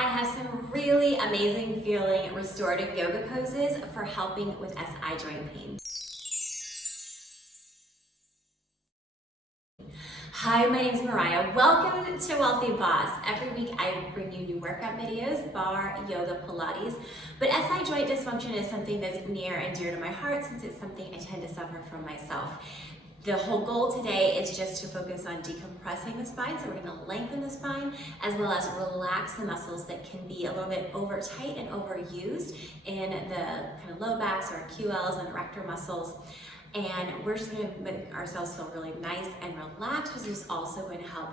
I have some really amazing feeling restorative yoga poses for helping with SI joint pain. Hi, my name is Mariah. Welcome to Wealthy Boss. Every week I bring you new workout videos, barre, yoga, Pilates. But SI joint dysfunction is something that's near and dear to my heart since it's something I tend to suffer from myself. The whole goal today is just to focus on decompressing the spine, so we're going to lengthen the spine as well as relax the muscles that can be a little bit over tight and overused in the kind of low backs or QLs and erector muscles. And we're just going to make ourselves feel really nice and relaxed, which is also going to help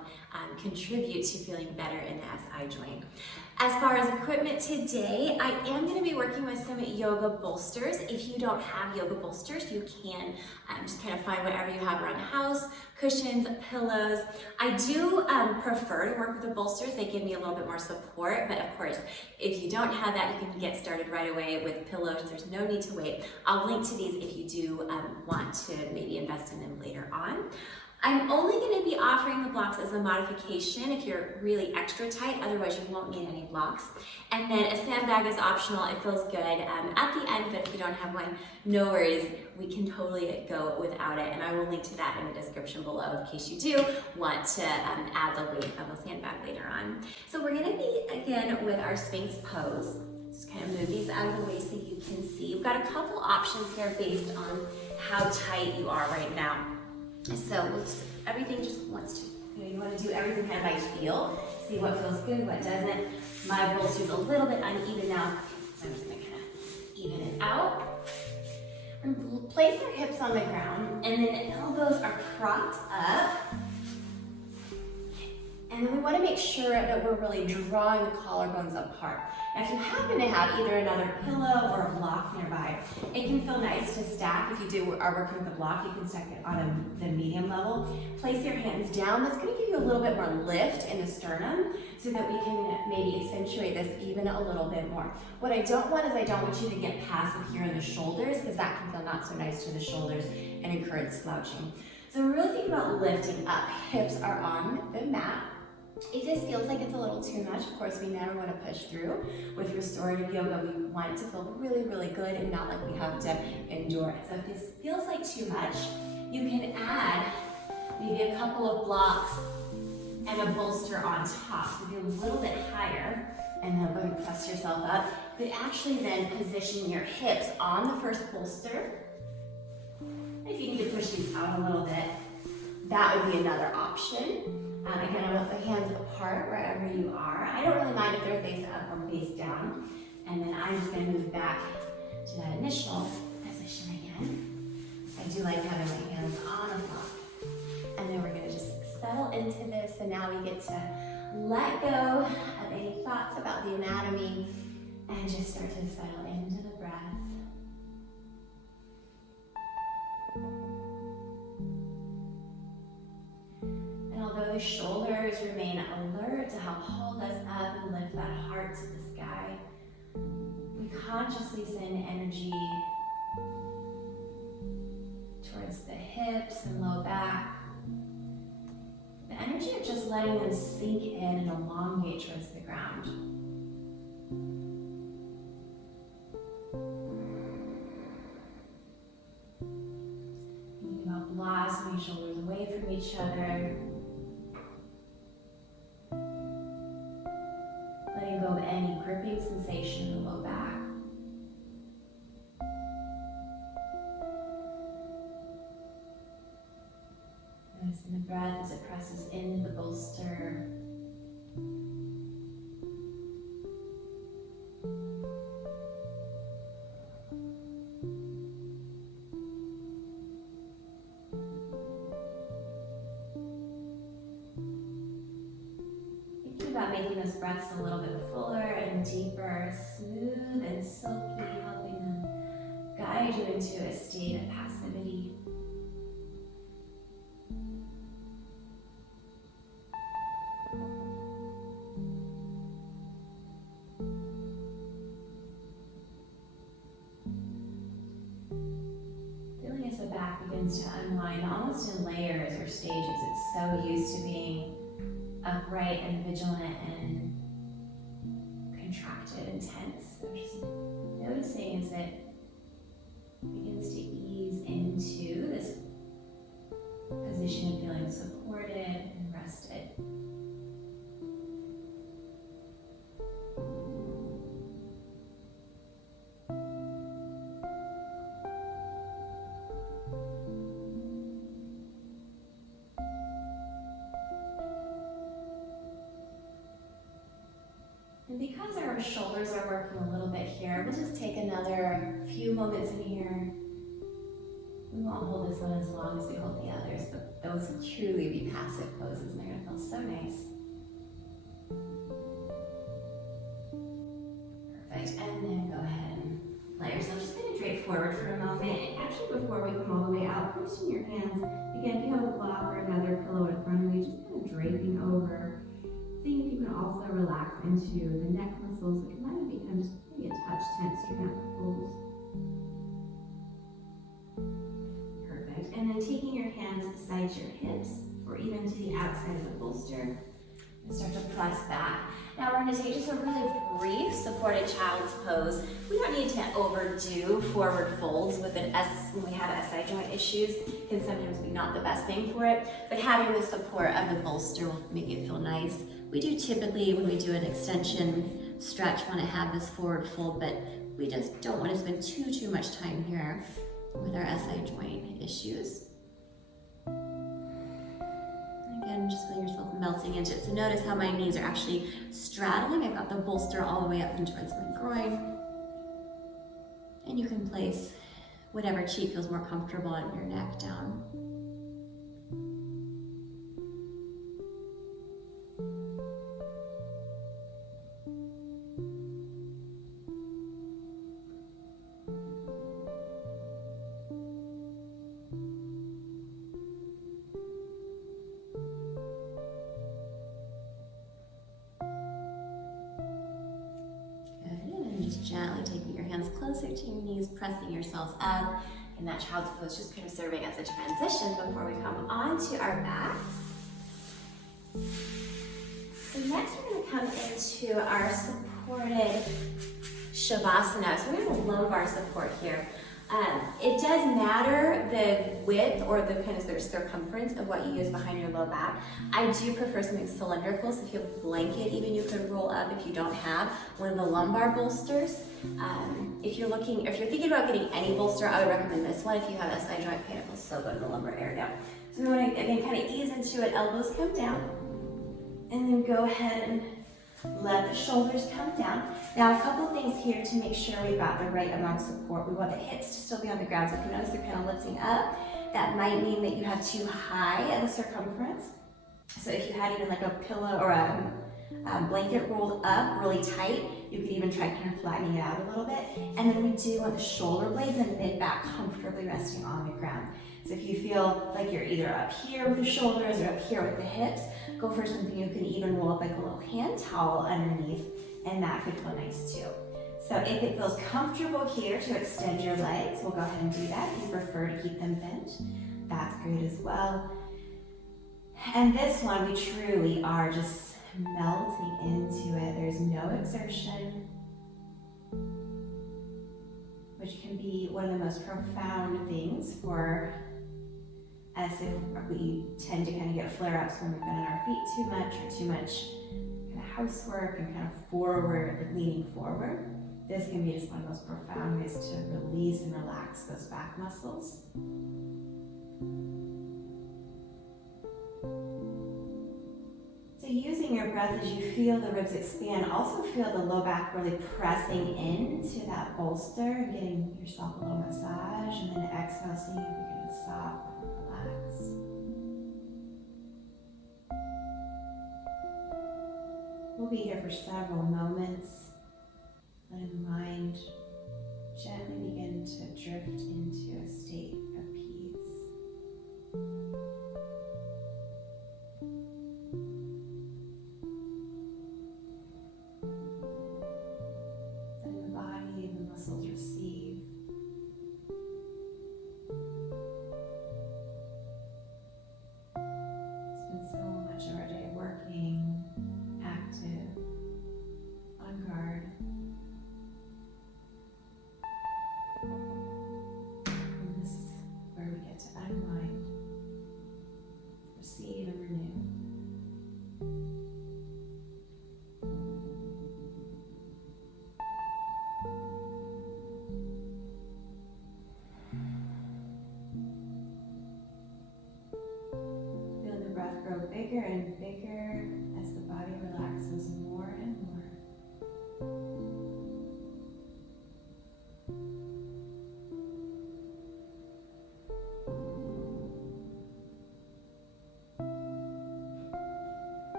contribute to feeling better in the SI joint. As far as equipment today, I am going to be working with some yoga bolsters. If you don't have yoga bolsters, you can just kind of find whatever you have around the house, cushions, pillows. I do prefer to work with the bolsters. They give me a little bit more support, but of course, if you don't have that, you can get started right away with pillows. There's no need to wait. I'll link to these if you do want to maybe invest in them later on. I'm only going to be offering the blocks as a modification if you're really extra tight, otherwise you won't need any blocks. And then a sandbag is optional, it feels good at the end, but if you don't have one, no worries, we can totally go without it. And I will link to that in the description below in case you do want to add the weight of a sandbag later on. So we're going to be, again, with our Sphinx pose. Just kind of move these out of the way so you can see. We've got a couple options here based on how tight you are right now. So everything just wants to, you want to do everything kind of by feel, see what feels good, what doesn't. My bolster's a little bit uneven now, so I'm just going to kind of even it out. And place our hips on the ground, and then the elbows are propped up. And then we want to make sure that we're really drawing the collarbones apart. Now, if you happen to have either another pillow or a block nearby, it can feel nice to stack. If you are working with a block, you can stack it on the medium level. Place your hands down. That's going to give you a little bit more lift in the sternum so that we can maybe accentuate this even a little bit more. What I don't want is I don't want you to get passive here in the shoulders because that can feel not so nice to the shoulders and encourage slouching. So we're really thinking about lifting up. Hips are on the mat. If this feels like it's a little too much, of course, we never want to push through. With restorative yoga, we want it to feel really, really good and not like we have to endure it. So if this feels like too much, you can add maybe a couple of blocks and a bolster on top. So be a little bit higher, and then go ahead and press yourself up. But actually then position your hips on the first bolster. If you need to push these out a little bit, that would be another option. Again, I want the hands apart wherever you are. I don't really mind if they're face up or face down. And then I'm just going to move back to that initial position again. I do like having my hands on a block. And then we're going to just settle into this. And now we get to let go of any thoughts about the anatomy and just start to settle into the breath. Although the shoulders remain alert to help hold us up and lift that heart to the sky, we consciously send energy towards the hips and low back. The energy of just letting them sink in and elongate towards the ground. Thinking about blossoming shoulders away from each other. Letting go of any gripping sensation in the low back. Noticing the breath as it presses into the bolster. About making those breaths a little bit fuller and deeper, smooth and silky, helping them guide you into a state of passivity. Feeling as the back begins to unwind almost in layers or stages. It's so used to being upright and vigilant and contracted and tense. So just noticing as it begins to ease into this position of feeling supported and rested. And because our shoulders are working a little bit here, we'll just take another few moments in here. We won't hold this one as long as we hold the others, but those will truly be passive poses and they're going to feel so nice. Perfect, and then go ahead and let yourself just kind of drape forward for a moment. And actually before we come all the way out, placing your hands, again, if you have a block or another pillow in front of you, just kind of draping over. Seeing if you can also relax into the neck muscles, which might become just maybe a touch tense during that pose. Perfect. And then taking your hands beside your hips or even to the outside of the bolster, and start to press back. Now we're going to take just a really brief supported child's pose. We don't need to overdo forward folds with an when we have SI joint issues. It can sometimes be not the best thing for it, but having the support of the bolster will make it feel nice. We do typically, when we do an extension stretch, want to have this forward fold, but we just don't want to spend too much time here with our SI joint issues. Again, just feel yourself melting into it. So notice how my knees are actually straddling. I've got the bolster all the way up and towards my groin. And you can place whatever cheek feels more comfortable on your neck down. Gently taking your hands closer to your knees, pressing yourselves up, and that child's pose just kind of serving as a transition before we come onto our backs. So next we're going to come into our supported Shavasana. So we have a lumbar support here. It does matter the width or the kind of circumference of what you use behind your low back. I do prefer something cylindrical, so if you have a blanket, even you could roll up if you don't have one of the lumbar bolsters. If you're thinking about getting any bolster, I would recommend this one. If you have SI joint pain, it feels so good in the lumbar area. So we want to, again, kind of ease into it, elbows come down, and then go ahead and let the shoulders come down. Now, a couple things here to make sure we've got the right amount of support. We want the hips to still be on the ground. So if you notice they're kind of lifting up, that might mean that you have too high of a circumference. So if you had even like a pillow or a blanket rolled up really tight, you could even try kind of flattening it out a little bit. And then we do want the shoulder blades and mid back comfortably resting on the ground. So if you feel like you're either up here with the shoulders or up here with the hips, go for something you can even roll up like a little hand towel underneath, and that could feel nice too. So if it feels comfortable here to extend your legs, we'll go ahead and do that. If you prefer to keep them bent, that's great as well. And this one, we truly are just melting into it. There's no exertion, which can be one of the most profound things for us if we tend to kind of get flare-ups when we've been on our feet too much or too much kind of housework and kind of leaning forward. This can be just one of the most profound ways to release and relax those back muscles. So using your breath as you feel the ribs expand, also feel the low back really pressing into that bolster and getting yourself a little massage, and then exhale, seeing if you can soften and relax. We'll be here for several moments. Let the mind gently begin to drift into a state of peace. Letting the body and the muscles receive. It's been so much of our day working, active, on guard.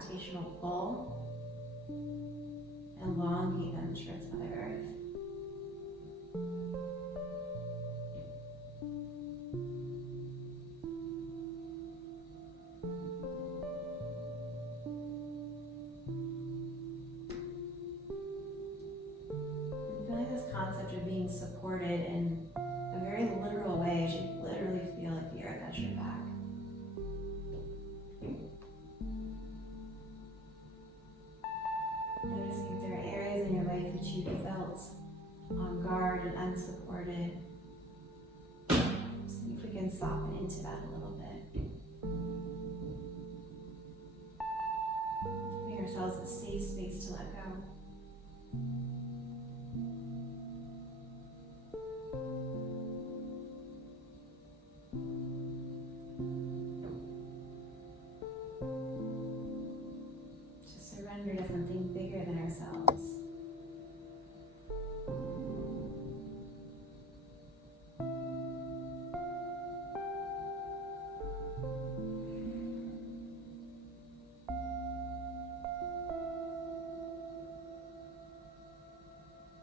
gravitational pull. Elongate them towards Mother Earth. And feeling this concept of being supported in a very literal way, as you literally feel like the earth has your back. Noticing if there are areas in your life that you felt on guard and unsupported. See if we can soften into that a little bit. Giving ourselves a safe space to let go. To surrender to something bigger than ourselves.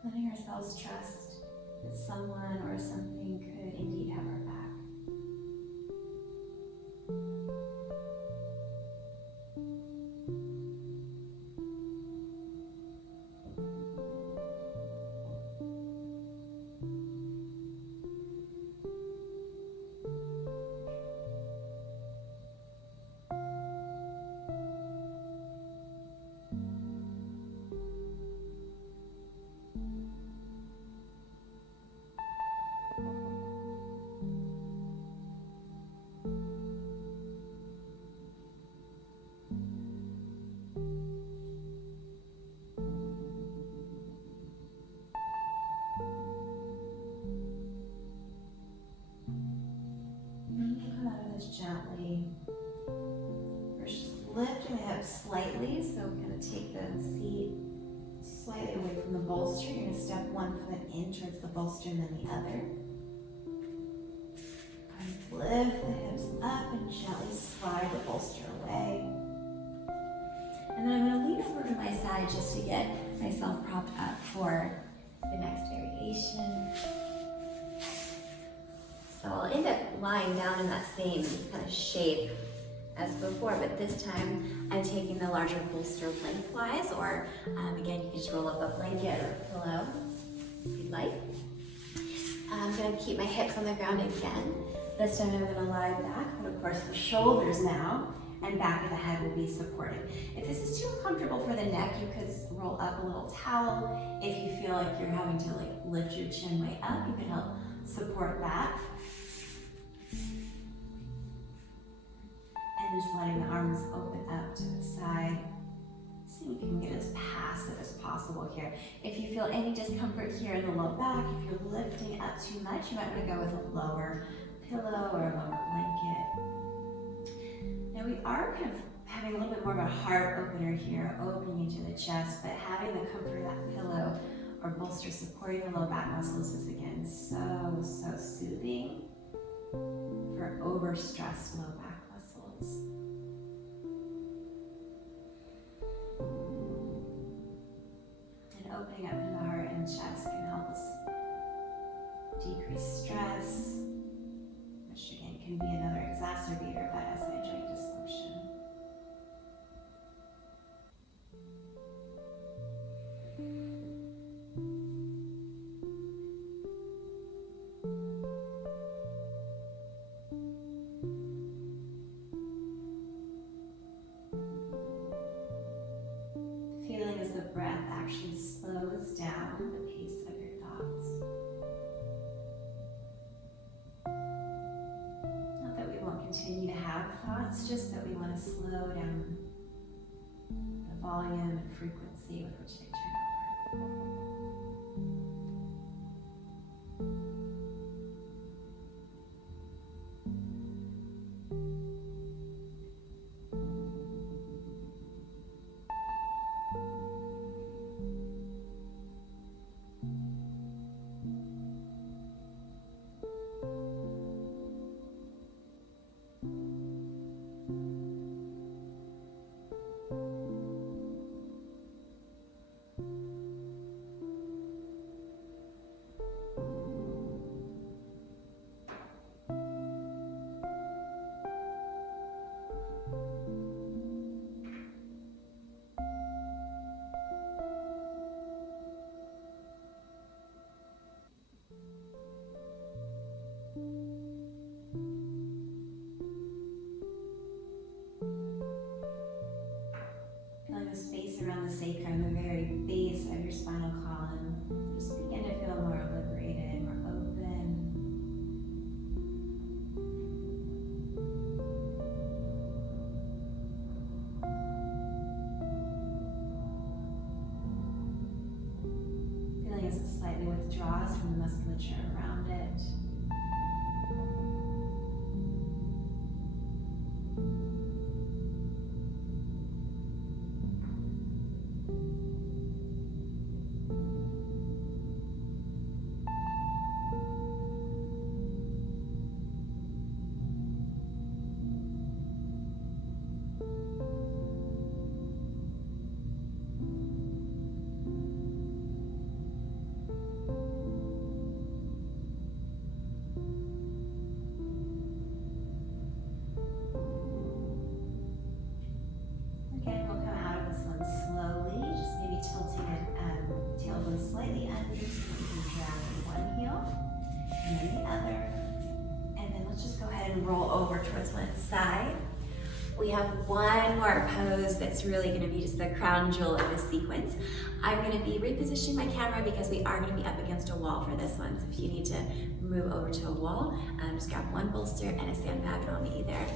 Letting ourselves trust that someone or something could indeed have our back. Gently. First, just lifting the hips slightly, so we're going to take the seat slightly away from the bolster. You're going to step one foot in towards the bolster and then the other. And lift the hips up and gently slide the bolster away. And then I'm going to lean over to my side just to get myself propped up for the next variation. So I'll end up lying down in that same kind of shape as before, but this time I'm taking the larger bolster lengthwise, or again, you can just roll up a blanket or a pillow if you'd like. I'm going to keep my hips on the ground again. This time I'm going to lie back, but of course the shoulders now and back of the head will be supported. If this is too uncomfortable for the neck, you could roll up a little towel. If you feel like you're having to lift your chin way up, you can help support that. And just letting the arms open up to the side. See if you can get as passive as possible here. If you feel any discomfort here in the low back, if you're lifting up too much, you might want to go with a lower pillow or a lower blanket. Now we are kind of having a little bit more of a heart opener here, opening into the chest, but having the comfort of that pillow or bolster supporting the low back muscles is again so soothing for overstressed low back muscles. And opening up into the heart and chest can help us decrease stress, which again can be another exacerbator of that SI joint dysfunction. Feeling as the breath actually slows down the pace of your thoughts. Not that we won't continue to have thoughts, just that we want to slow down the volume and frequency with which they turn over. musculature around it. Slightly under, so you can drag one heel and then the other. And then let's just go ahead and roll over towards one side. We have one more pose that's really going to be just the crown jewel of the sequence. I'm going to be repositioning my camera because we are going to be up against a wall for this one. So if you need to move over to a wall, just grab one bolster and a sandbag and I'll meet you there.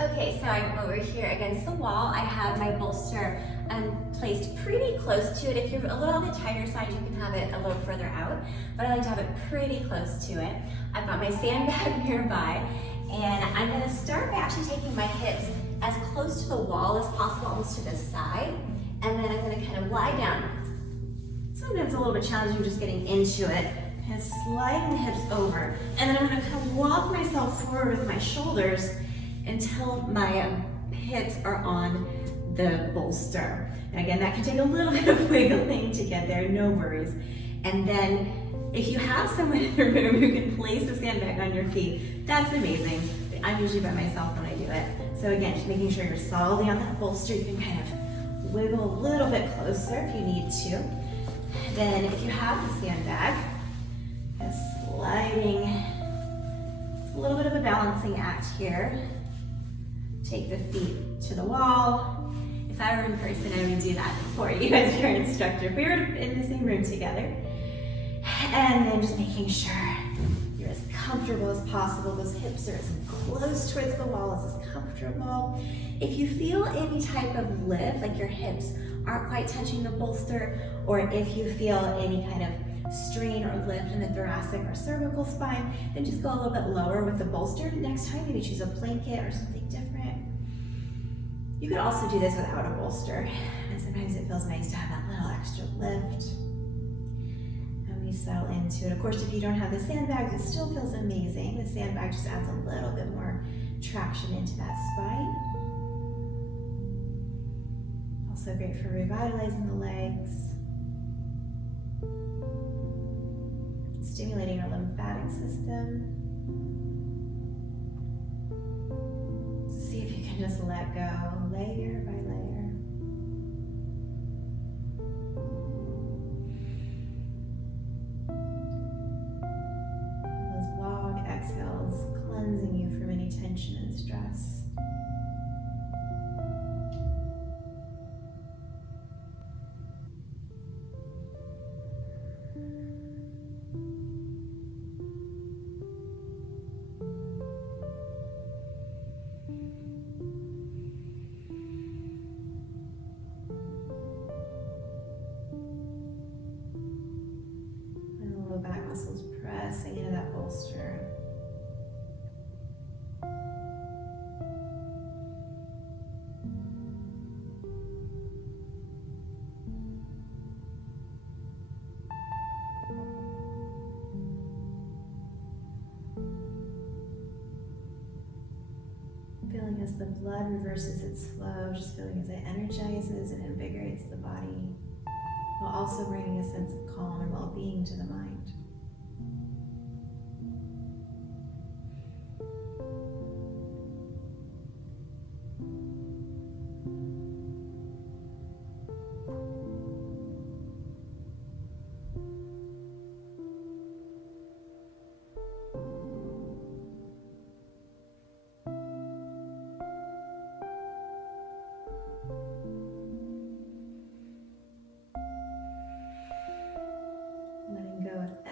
Okay, so I'm over here against the wall. I have my bolster placed pretty close to it. If you're a little on the tighter side, you can have it a little further out, but I like to have it pretty close to it. I've got my sandbag nearby, and I'm gonna start by actually taking my hips as close to the wall as possible, almost to the side, and then I'm gonna kind of lie down. Sometimes a little bit challenging just getting into it, kind of sliding the hips over, and then I'm gonna kind of walk myself forward with my shoulders until my hips are on the bolster. And again, that can take a little bit of wiggling to get there, no worries. And then if you have someone in the room who can place the sandbag on your feet, that's amazing. I'm usually by myself when I do it. So again, just making sure you're solidly on that bolster. You can kind of wiggle a little bit closer if you need to. Then if you have the sandbag, sliding, it's a little bit of a balancing act here. Take the feet to the wall. If I were in person, I would do that for you as your instructor. If we were in the same room together. And then just making sure you're as comfortable as possible. Those hips are as close towards the wall as comfortable. If you feel any type of lift, like your hips aren't quite touching the bolster, or if you feel any kind of strain or lift in the thoracic or cervical spine, then just go a little bit lower with the bolster. Next time, maybe choose a blanket or something different. You could also do this without a bolster, and sometimes it feels nice to have that little extra lift. And we settle into it. Of course, if you don't have the sandbags, it still feels amazing. The sandbag just adds a little bit more traction into that spine. Also great for revitalizing the legs, stimulating our lymphatic system. So see if you can just let go layer by layer. Those long exhales cleansing you from any tension and stress. Muscles pressing into that bolster. Feeling as the blood reverses its flow, just feeling as it energizes and invigorates the body, while also bringing a sense of calm and well-being to the mind. Letting go of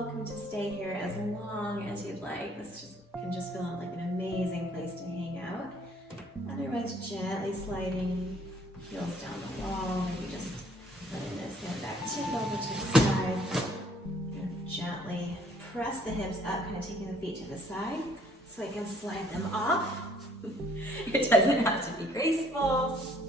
welcome to stay here as long as you'd like. This can just feel like an amazing place to hang out. Otherwise, gently sliding heels down the wall, maybe just letting the sandbag tip over to the side. And gently press the hips up, kind of taking the feet to the side so I can slide them off. It doesn't have to be graceful.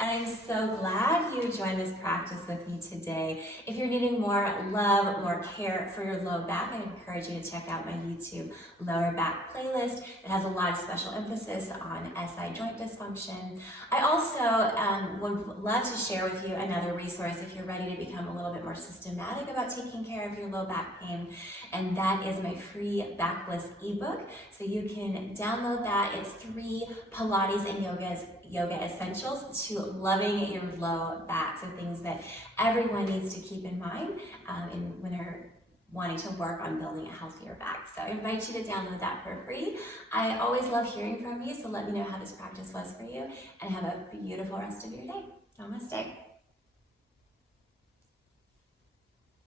And I'm so glad you joined this practice with me today. If you're needing more love, more care for your low back, I encourage you to check out my YouTube lower back playlist. It has a lot of special emphasis on SI joint dysfunction. I also would love to share with you another resource if you're ready to become a little bit more systematic about taking care of your low back pain, and that is my free Back BLISS ebook. So you can download that. It's 3 Pilates and yoga essentials to loving your low back. So things that everyone needs to keep in mind when they're wanting to work on building a healthier back. So I invite you to download that for free. I always love hearing from you, so let me know how this practice was for you, and have a beautiful rest of your day. Namaste.